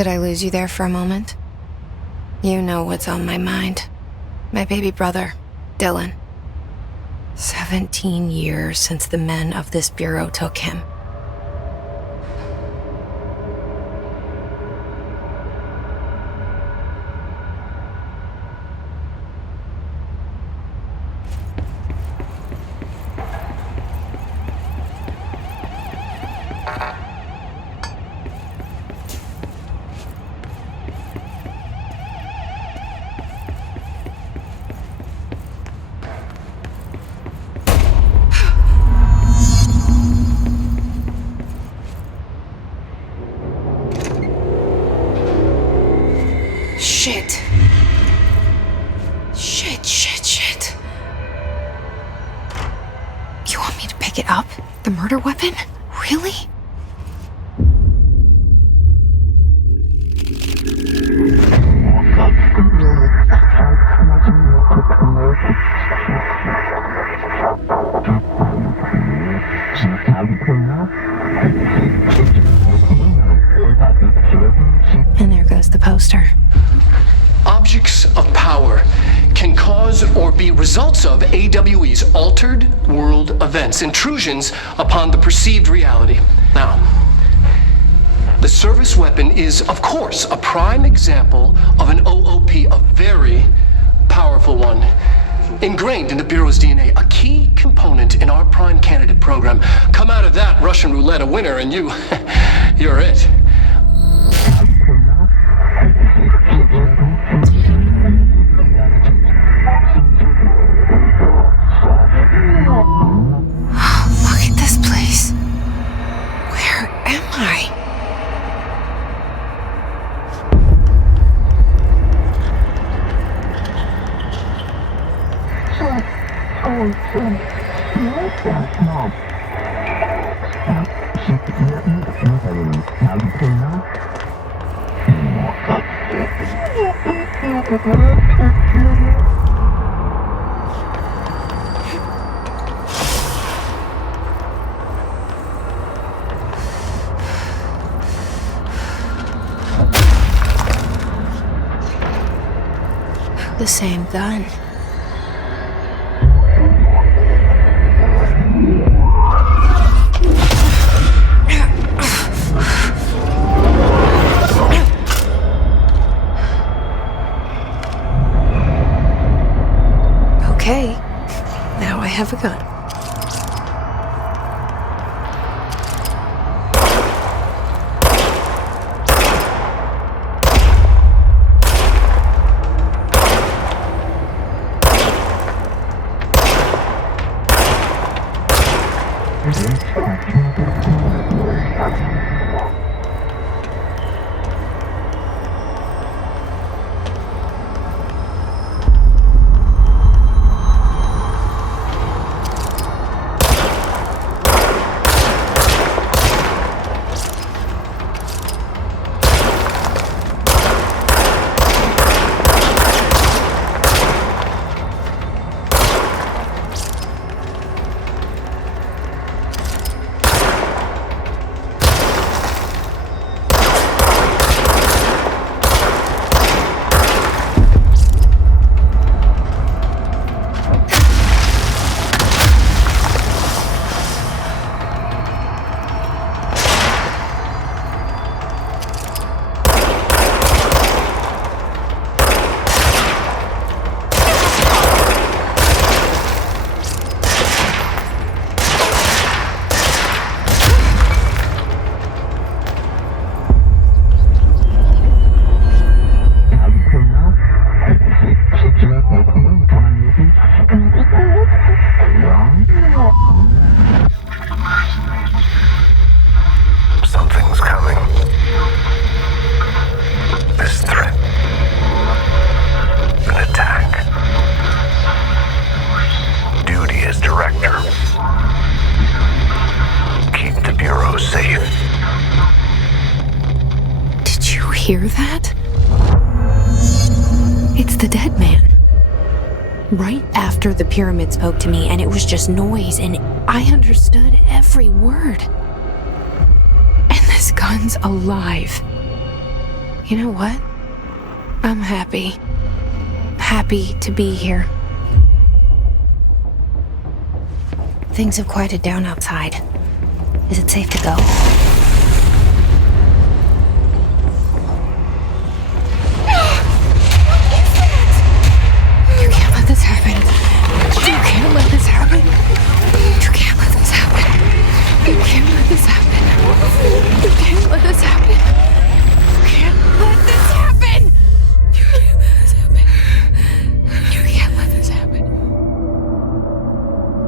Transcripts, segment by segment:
Did I lose you there for a moment? You know what's on my mind. My baby brother, Dylan. 17 years since the men of this bureau took him. Shit. You want me to pick it up? The murder weapon? Really? And there goes the poster. Objects of power can cause or be results of AWE's altered world events, intrusions upon the perceived reality. Now, the service weapon is, of course, a prime example of an OOP, a very powerful one. Ingrained in the Bureau's DNA, a key component in our prime candidate program. Come out of that Russian roulette a winner and you're it. Look at this place. Where am I? The same gun. Okay, now I have a gun. Hear that? It's the dead man. Right after the pyramid spoke to me, and it was just noise, and I understood every word. And this gun's alive. You know what? I'm happy. Happy to be here. Things have quieted down outside. Is it safe to go? You can't let this happen. You can't let this happen. You can't let this happen. You can't let this happen. You can't let this happen. You can't let this happen. You can't let this happen. You can't let this happen.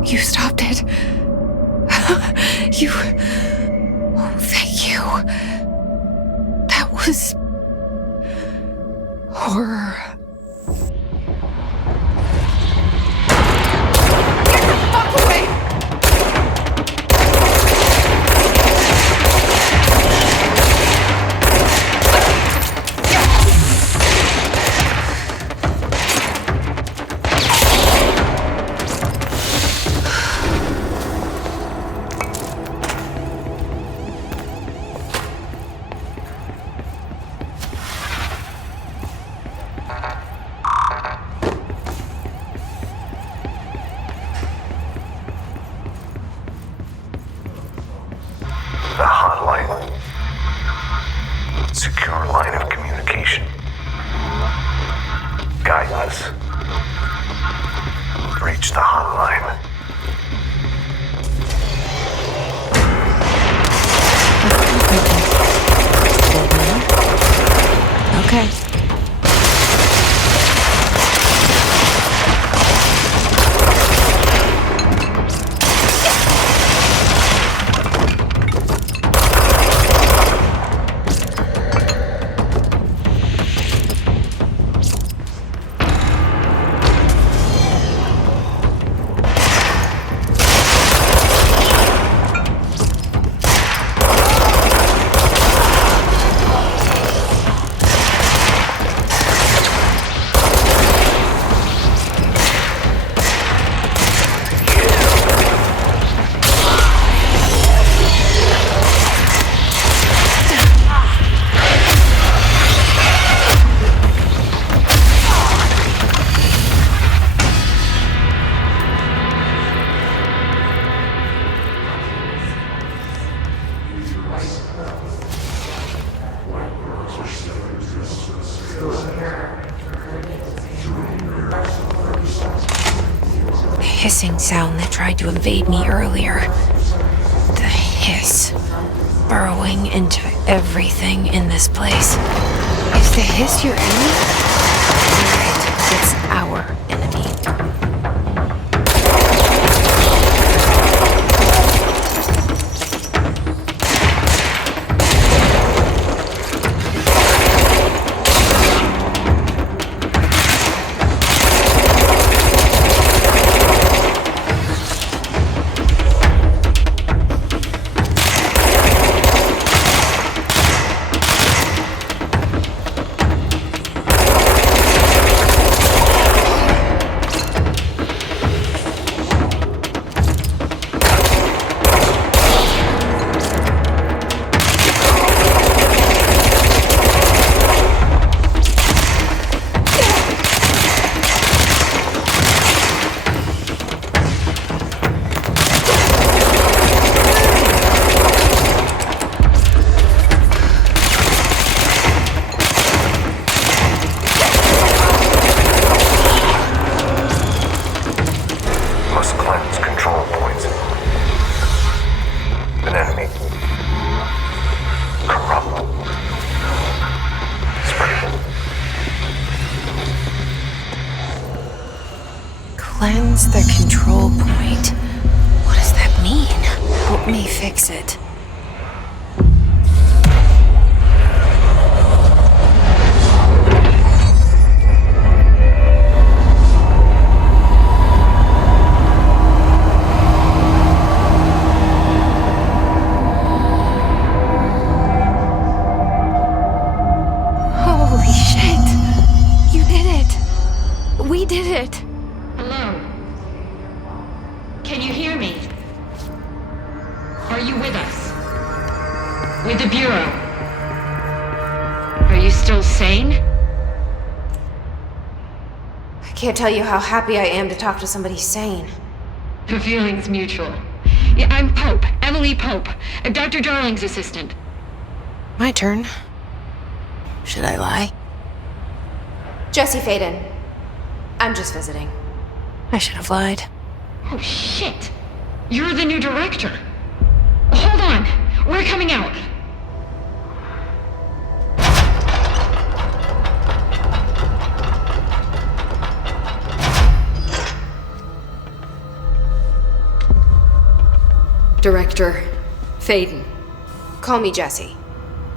You stopped it. You... Oh, thank you. That was... horror. Get the fuck away! The hotline. Secure line of communication. Guide us. Reach the hotline. Okay. Hissing sound that tried to invade me earlier. The hiss burrowing into everything in this place. Is the hiss your enemy? Alright, it's our enemy. Must cleanse control points. An enemy. Corrupt. Spread. Cleanse the control point. What does that mean? Help me fix it. Holy shit! You did it! We did it! Hello? Can you hear me? Are you with us? With the Bureau? Are you still sane? I can't tell you how happy I am to talk to somebody sane. The feeling's mutual. Yeah, I'm Pope. Emily Pope. Dr. Darling's assistant. My turn. Should I lie? Jesse Faden. I'm just visiting. I should have lied. Oh, shit. You're the new director. Hold on. We're coming out. Director Faden. Call me Jesse.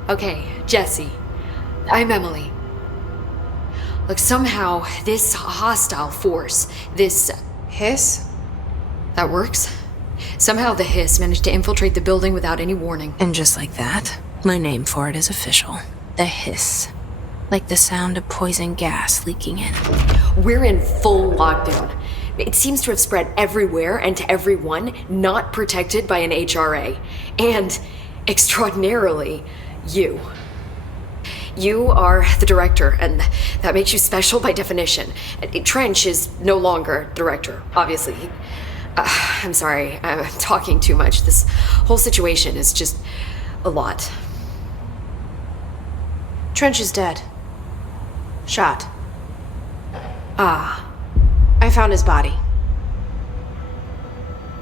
Okay, Jesse. I'm Emily. Look, somehow this hostile force, this... Hiss? That works? Somehow the hiss managed to infiltrate the building without any warning. And just like that, my name for it is official. The hiss. Like the sound of poison gas leaking in. We're in full lockdown. It seems to have spread everywhere and to everyone not protected by an HRA. And, extraordinarily, you. You are the director, and that makes you special by definition. Trench is no longer director, obviously. I'm sorry, I'm talking too much. This whole situation is just a lot. Trench is dead. Shot. Ah. I found his body.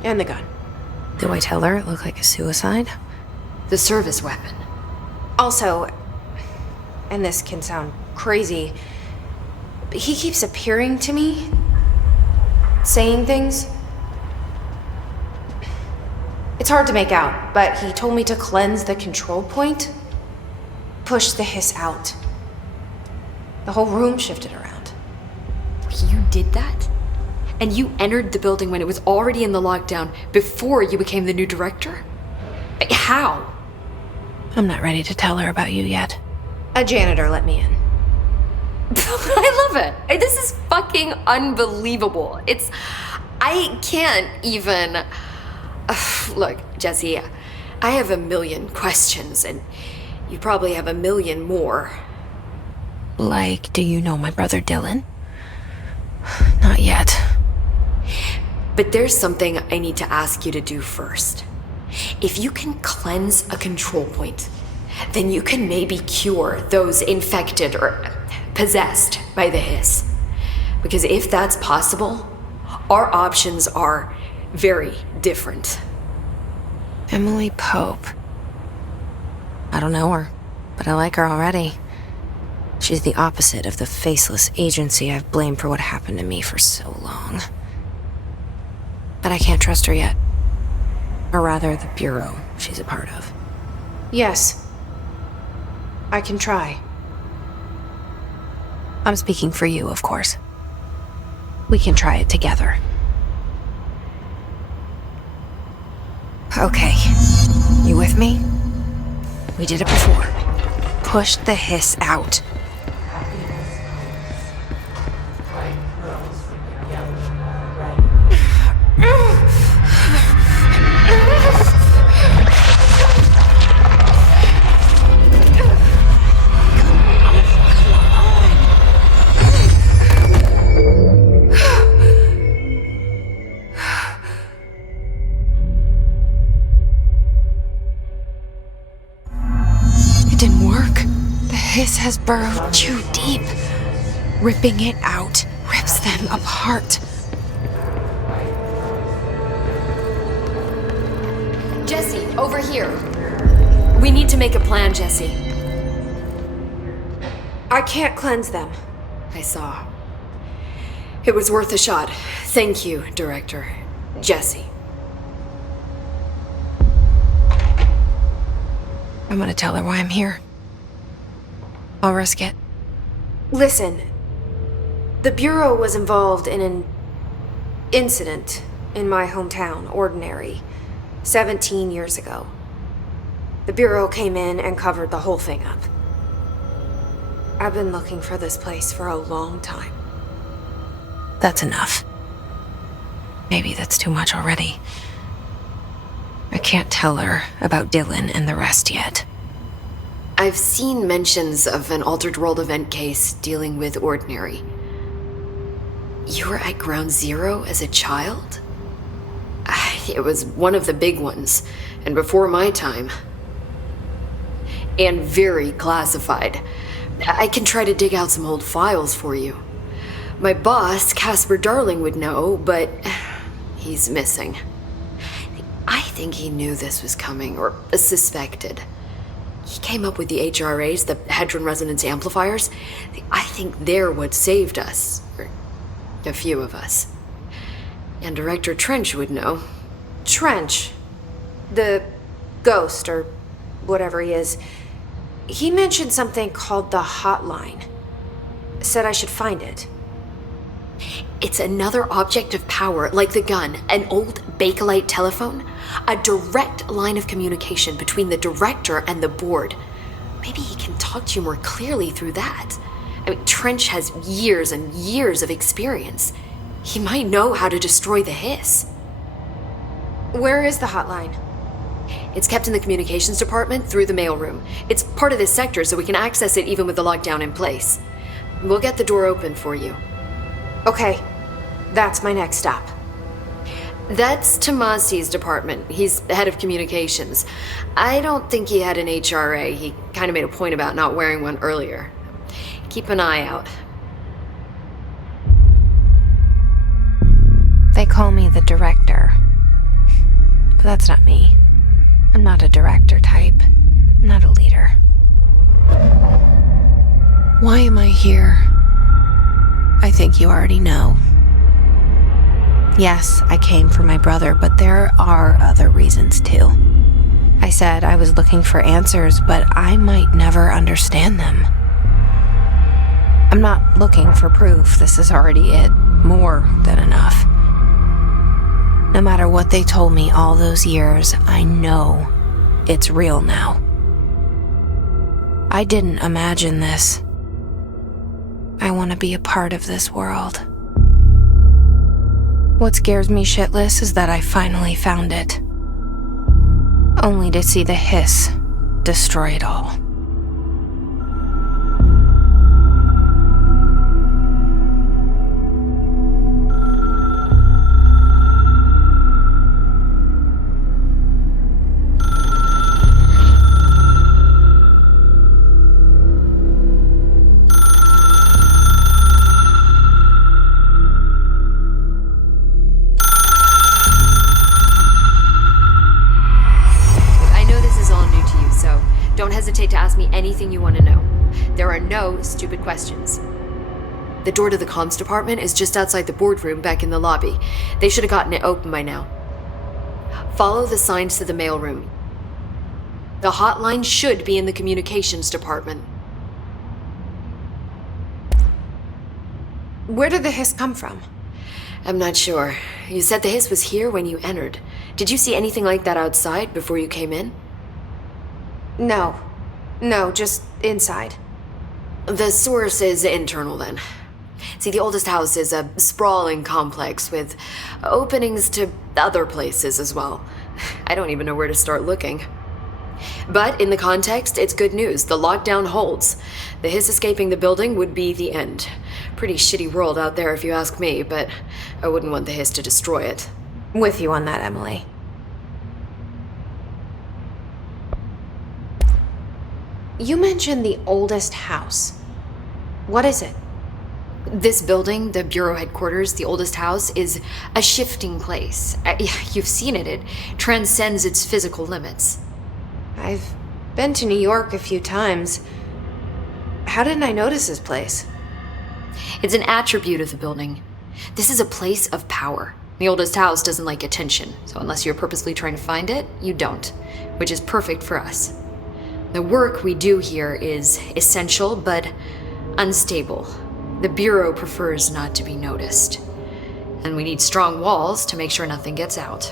And the gun. Do I tell her it looked like a suicide? The service weapon. Also, and this can sound crazy, but he keeps appearing to me, saying things. It's hard to make out, but he told me to cleanse the control point, push the hiss out. The whole room shifted around. You did that? And you entered the building when it was already in the lockdown before you became the new director? How? I'm not ready to tell her about you yet. A janitor let me in. I love it. This is fucking unbelievable. I can't even... Look, Jesse, I have a million questions, and you probably have a million more. Like, do you know my brother Dylan? Not yet. But there's something I need to ask you to do first. If you can cleanse a control point, then you can maybe cure those infected or possessed by the hiss. Because if that's possible, our options are very different. Emily Pope. I don't know her, but I like her already. She's the opposite of the faceless agency I've blamed for what happened to me for so long. But I can't trust her yet. Or rather, the bureau she's a part of. Yes. I can try. I'm speaking for you, of course. We can try it together. Okay. You with me? We did it before. Push the hiss out. Hiss has burrowed too deep. Ripping it out rips them apart. Jesse, over here. We need to make a plan, Jesse. I can't cleanse them. I saw. It was worth a shot. Thank you, Director. Jesse. I'm gonna tell her why I'm here. I'll risk it. Listen, the Bureau was involved in an incident in my hometown, Ordinary, 17 years ago. The Bureau came in and covered the whole thing up. I've been looking for this place for a long time. That's enough. Maybe that's too much already. I can't tell her about Dylan and the rest yet. I've seen mentions of an Altered World event case dealing with Ordinary. You were at Ground Zero as a child? It was one of the big ones, and before my time. And very classified. I can try to dig out some old files for you. My boss, Casper Darling, would know, but he's missing. I think he knew this was coming, or suspected. He came up with the HRAs, the Hadron Resonance Amplifiers. I think they're what saved us. Or a few of us. And Director Trench would know. Trench. The ghost, or whatever he is. He mentioned something called the hotline. Said I should find it. It's another object of power, like the gun, an old Bakelite telephone. A direct line of communication between the director and the board. Maybe he can talk to you more clearly through that. I mean, Trench has years and years of experience. He might know how to destroy the hiss. Where is the hotline? It's kept in the communications department through the mailroom. It's part of this sector, so we can access it even with the lockdown in place. We'll get the door open for you. Okay, that's my next stop. That's Tomasi's department. He's the head of communications. I don't think he had an HRA. He kind of made a point about not wearing one earlier. Keep an eye out. They call me the director. But that's not me. I'm not a director type. I'm not a leader. Why am I here? I think you already know. Yes, I came for my brother, but there are other reasons too. I said I was looking for answers, but I might never understand them. I'm not looking for proof. This is already it. More than enough. No matter what they told me all those years, I know it's real now. I didn't imagine this. I want to be a part of this world. What scares me shitless is that I finally found it. Only to see the hiss destroy it all. Don't hesitate to ask me anything you want to know. There are no stupid questions. The door to the comms department is just outside the boardroom back in the lobby. They should have gotten it open by now. Follow the signs to the mailroom. The hotline should be in the communications department. Where did the hiss come from? I'm not sure. You said the hiss was here when you entered. Did you see anything like that outside before you came in? No, just inside. The source is internal then. See, the oldest house is a sprawling complex with openings to other places as well. I don't even know where to start looking. But in the context, it's good news. The lockdown holds. The hiss escaping the building would be the end. Pretty shitty world out there if you ask me, but I wouldn't want the hiss to destroy it. With you on that, Emily. You mentioned the oldest house. What is it? This building, the Bureau headquarters, the oldest house, is a shifting place. You've seen it. It transcends its physical limits. I've been to New York a few times. How didn't I notice this place? It's an attribute of the building. This is a place of power. The oldest house doesn't like attention, so unless you're purposely trying to find it, you don't, which is perfect for us. The work we do here is essential, but unstable. The Bureau prefers not to be noticed. And we need strong walls to make sure nothing gets out.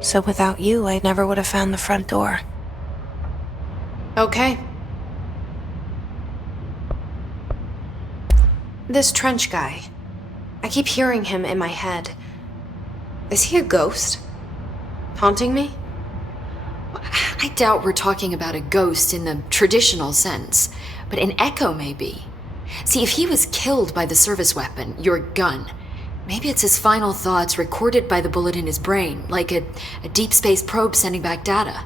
So without you, I never would have found the front door. Okay. This Trench guy. I keep hearing him in my head. Is he a ghost? Haunting me? I doubt we're talking about a ghost in the traditional sense, but an echo maybe. See, if he was killed by the service weapon, your gun, maybe it's his final thoughts recorded by the bullet in his brain, like a deep space probe sending back data.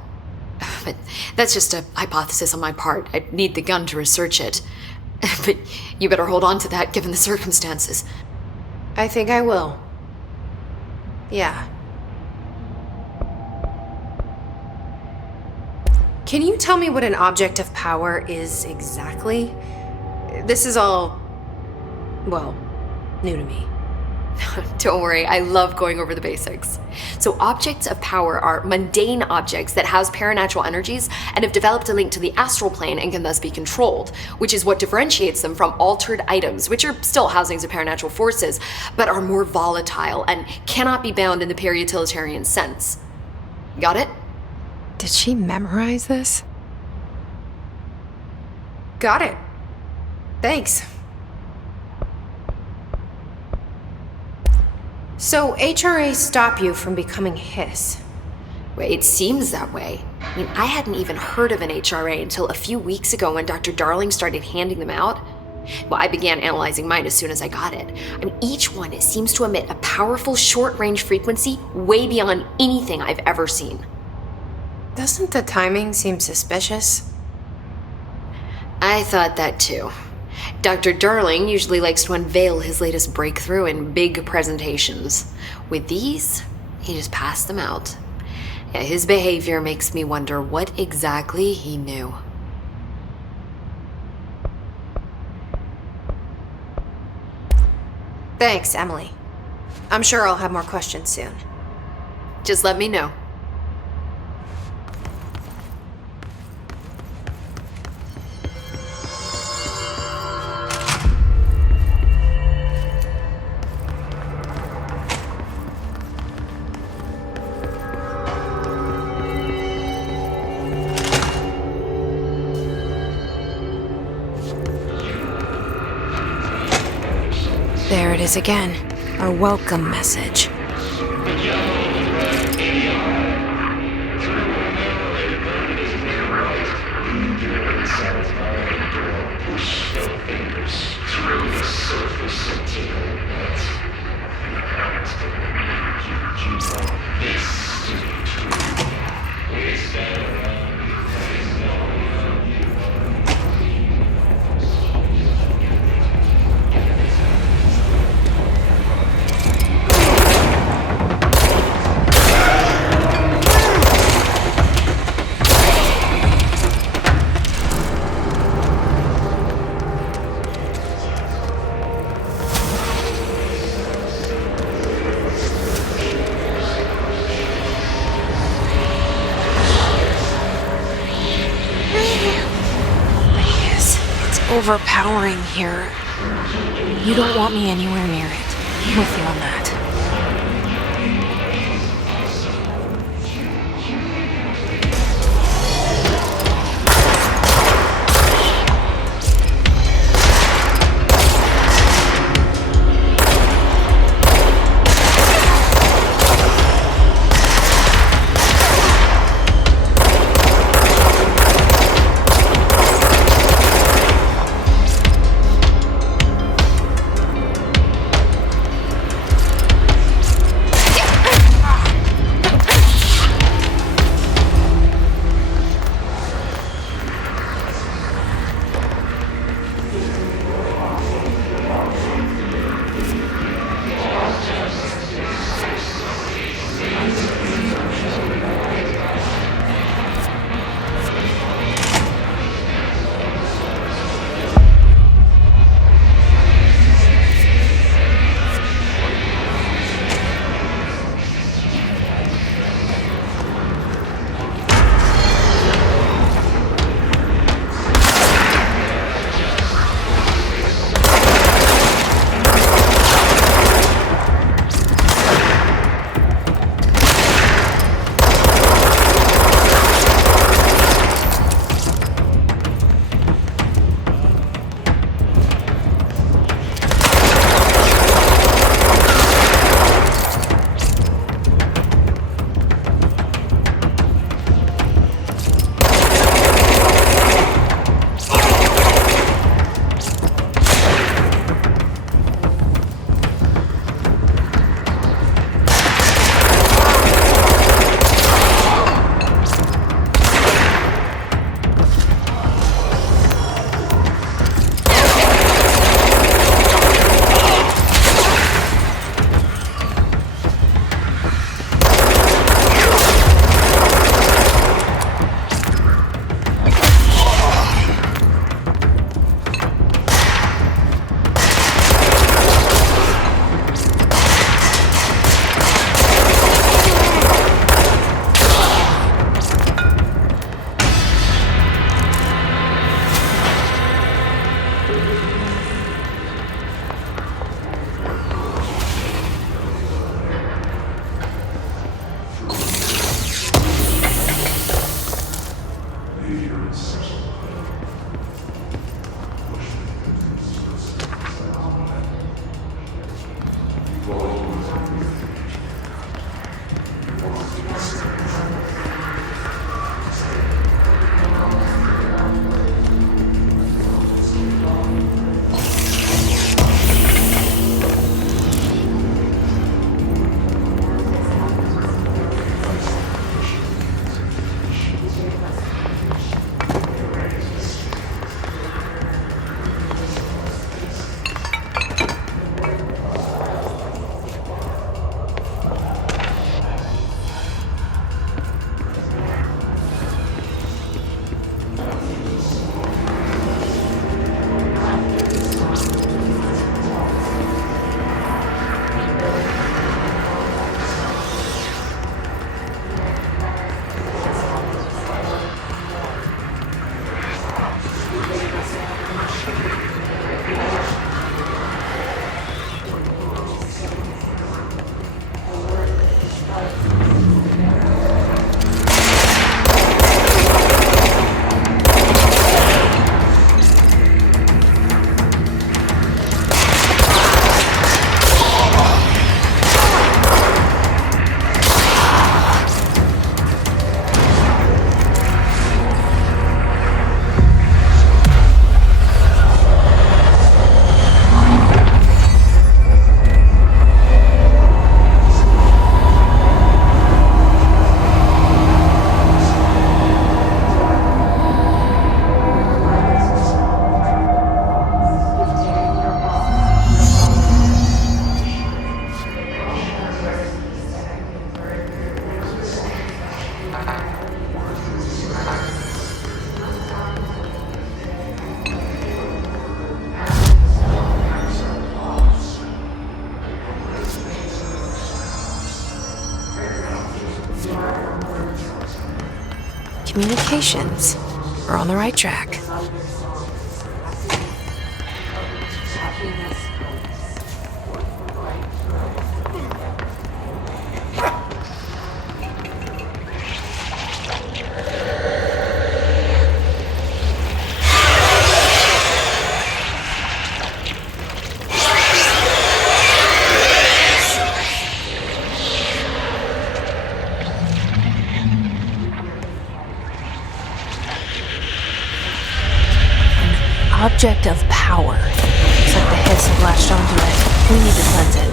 But that's just a hypothesis on my part. I'd need the gun to research it. But you better hold on to that given the circumstances. I think I will. Yeah. Can you tell me what an object of power is exactly? This is all, well, new to me. Don't worry, I love going over the basics. So objects of power are mundane objects that house paranatural energies and have developed a link to the astral plane and can thus be controlled, which is what differentiates them from altered items, which are still housings of paranatural forces, but are more volatile and cannot be bound in the peri-utilitarian sense. Got it? Did she memorize this? Got it. Thanks. So HRA stop you from becoming Hiss? Well, it seems that way. I mean, I hadn't even heard of an HRA until a few weeks ago when Dr. Darling started handing them out. Well, I began analyzing mine as soon as I got it. I mean, each one, it seems to emit a powerful short-range frequency way beyond anything I've ever seen. Doesn't the timing seem suspicious? I thought that too. Dr. Darling usually likes to unveil his latest breakthrough in big presentations. With these, he just passed them out. Yeah, his behavior makes me wonder what exactly he knew. Thanks, Emily. I'm sure I'll have more questions soon. Just let me know. There it is again. Our welcome message. Overpowering here. You don't want me anywhere near it. I'm with you on that. Communications. We're on the right track. Object of power. Looks like the hiss have latched onto it. We need to cleanse it.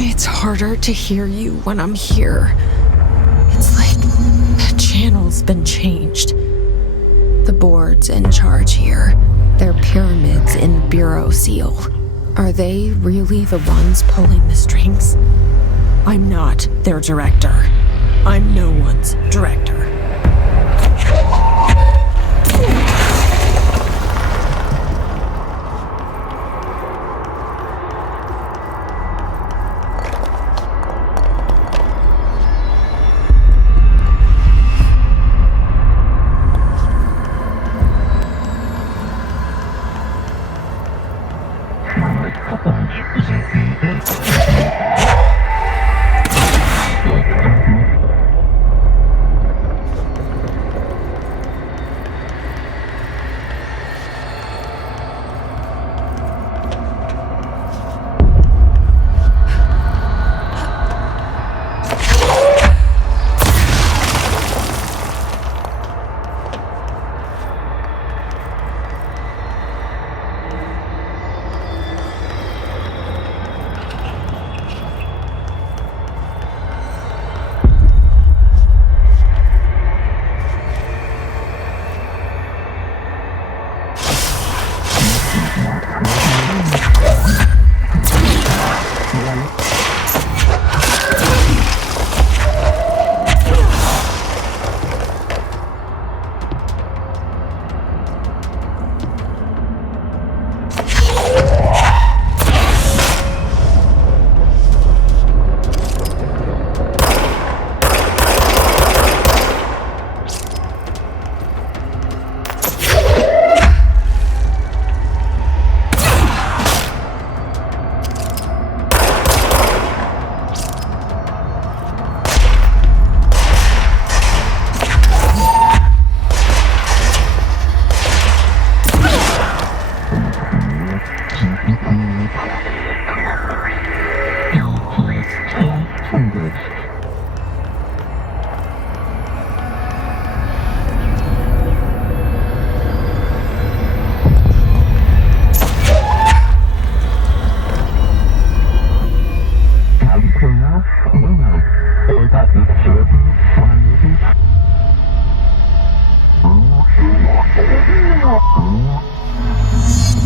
It's harder to hear you when I'm here. It's like the channel's been changed. The board's in charge here. They're pyramids in Bureau Seal. Are they really the ones pulling the strings? I'm not their director. I'm no one's director.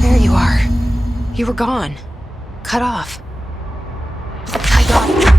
There you are. You were gone. Cut off. I got it.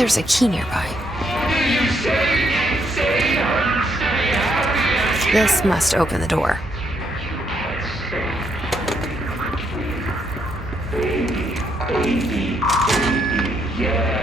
there's a key nearby. This must open the door. Yeah.